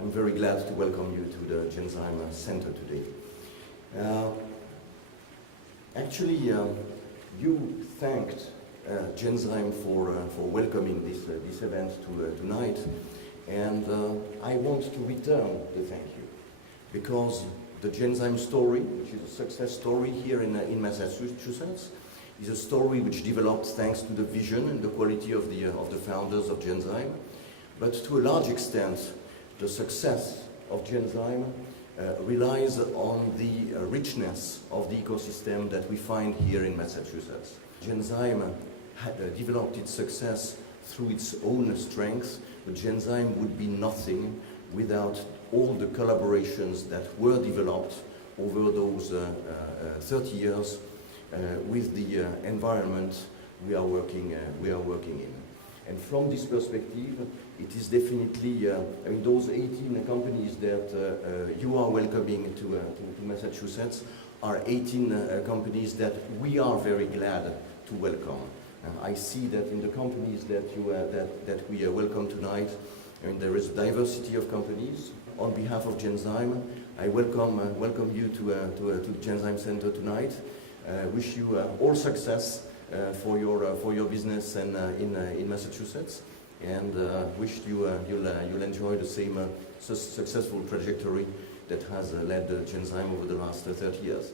I'm very glad to welcome you to the Genzyme Center today. Actually, you thanked Genzyme for welcoming this event tonight, and I want to return the thank you, because the Genzyme story, which is a success story here in Massachusetts, is a story which developed thanks to the vision and the quality of the founders of Genzyme. But to a large extent, the success of Genzyme relies on the richness of the ecosystem that we find here in Massachusetts. Genzyme developed its success through its own strength, but Genzyme would be nothing without all the collaborations that were developed over those 30 years with the environment we are working in. And from this perspective, it is definitely, I mean, those 18 companies that you are welcoming to Massachusetts are 18 companies that we are very glad to welcome. I see that in the companies that we welcome tonight, I mean, there is a diversity of companies. On behalf of Genzyme, I welcome you to the Genzyme Center tonight. Wish you all success for your business and in Massachusetts, and wish you'll enjoy the same successful trajectory that has led Genzyme over the last 30 years.